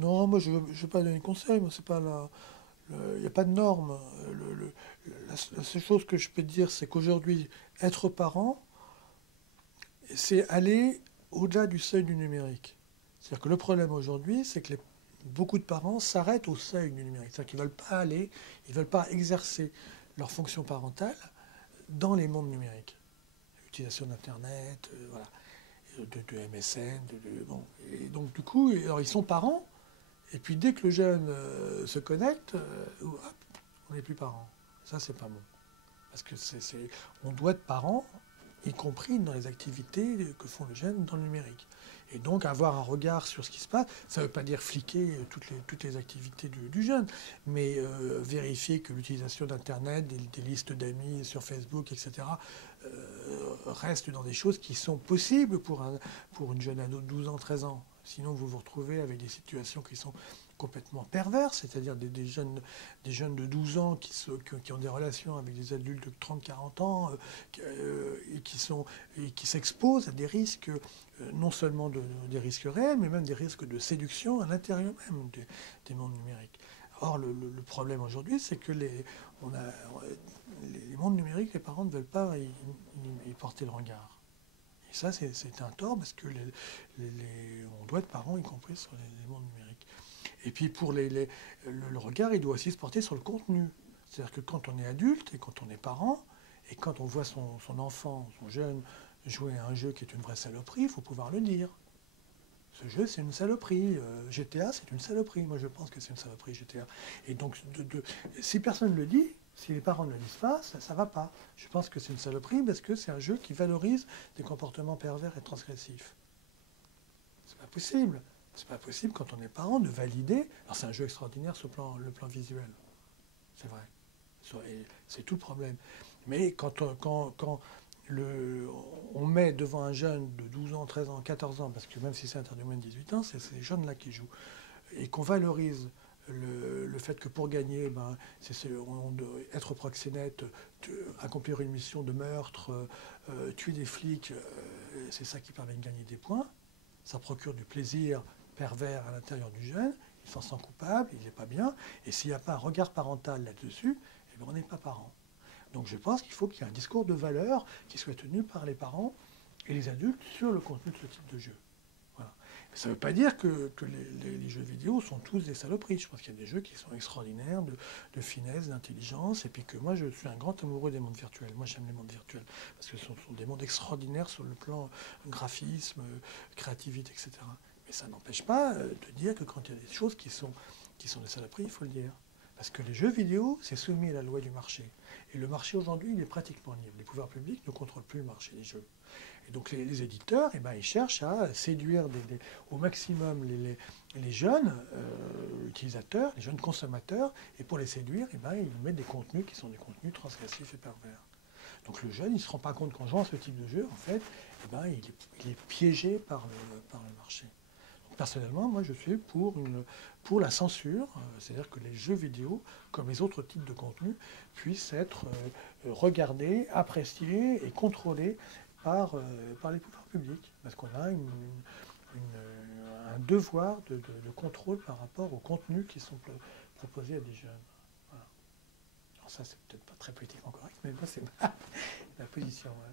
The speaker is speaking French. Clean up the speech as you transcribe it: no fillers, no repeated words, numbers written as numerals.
Non, moi je ne veux pas donner de conseils, moi c'est pas la. Il n'y a pas de normes. La seule chose que je peux te dire, c'est qu'aujourd'hui, être parent, c'est aller au-delà du seuil du numérique. C'est-à-dire que le problème aujourd'hui, c'est que beaucoup de parents s'arrêtent au seuil du numérique. C'est-à-dire qu'ils ne veulent pas aller, ils ne veulent pas exercer leur fonction parentale dans les mondes numériques. L'utilisation d'Internet, voilà, de MSN, bon. Et donc du coup, alors, ils sont parents, et puis dès que le jeune se connecte, hop, on n'est plus parents. Ça, c'est pas bon. Parce que on doit être parent, y compris dans les activités que font les jeunes dans le numérique. Et donc avoir un regard sur ce qui se passe, ça ne veut pas dire fliquer toutes les activités du jeune, mais vérifier que l'utilisation d'Internet, des listes d'amis sur Facebook, etc., reste dans des choses qui sont possibles pour une jeune ado de 12 ans, 13 ans. Sinon, vous vous retrouvez avec des situations qui sont complètement perverses, c'est-à-dire des jeunes de 12 ans qui ont des relations avec des adultes de 30, 40 ans et qui s'exposent à des risques, non seulement des risques réels, mais même des risques de séduction à l'intérieur même des mondes numériques. Or, le problème aujourd'hui, c'est que les mondes numériques, les parents ne veulent pas y porter le regard. Et ça, c'est un tort parce que on doit être parents, y compris sur les mondes numériques. Et puis pour le regard, il doit aussi se porter sur le contenu. C'est-à-dire que quand on est adulte et quand on est parent, et quand on voit son enfant, son jeune, jouer à un jeu qui est une vraie saloperie, il faut pouvoir le dire. Ce jeu, c'est une saloperie. GTA, c'est une saloperie. Moi, je pense que c'est une saloperie, GTA. Et donc, si personne ne le dit, si les parents ne le disent pas, ça ne va pas. Je pense que c'est une saloperie parce que c'est un jeu qui valorise des comportements pervers et transgressifs. C'est pas possible. C'est pas possible quand on est parent de valider. Alors c'est un jeu extraordinaire sur le plan visuel. C'est vrai. C'est tout le problème. Mais quand on met devant un jeune de 12 ans, 13 ans, 14 ans, parce que même si c'est interdit moins de 18 ans, c'est ces jeunes-là qui jouent, et qu'on valorise le fait que pour gagner, on doit être proxénète, accomplir une mission de meurtre, tuer des flics, c'est ça qui permet de gagner des points. Ça procure du plaisir pervers à l'intérieur du jeune, il s'en sent coupable, il n'est pas bien, et s'il n'y a pas un regard parental là-dessus, eh bien, on n'est pas parent. Donc je pense qu'il faut qu'il y ait un discours de valeur qui soit tenu par les parents et les adultes sur le contenu de ce type de jeu. Voilà. Ça ne veut pas dire que les jeux vidéo sont tous des saloperies. Je pense qu'il y a des jeux qui sont extraordinaires de finesse, d'intelligence, et puis que moi je suis un grand amoureux des mondes virtuels. Moi j'aime les mondes virtuels, parce que ce sont des mondes extraordinaires sur le plan graphisme, créativité, etc. Mais ça n'empêche pas de dire que quand il y a des choses qui sont des saloperies, il faut le dire. Parce que les jeux vidéo, c'est soumis à la loi du marché. Et le marché aujourd'hui, il est pratiquement libre. Les pouvoirs publics ne contrôlent plus le marché des jeux. Et donc les éditeurs, ils cherchent à séduire au maximum les jeunes utilisateurs, les jeunes consommateurs, et pour les séduire, ils mettent des contenus qui sont des contenus transgressifs et pervers. Donc le jeune, il ne se rend pas compte qu'en jouant à ce type de jeu, en fait, il est piégé par le marché. Donc, personnellement, moi je suis pour la censure, c'est-à-dire que les jeux vidéo, comme les autres types de contenus, puissent être regardés, appréciés et contrôlés par les pouvoirs publics, parce qu'on a un devoir de contrôle par rapport aux contenus qui sont proposés à des jeunes. Voilà. Alors ça, c'est peut-être pas très politiquement correct, mais moi, c'est ma position. Ouais.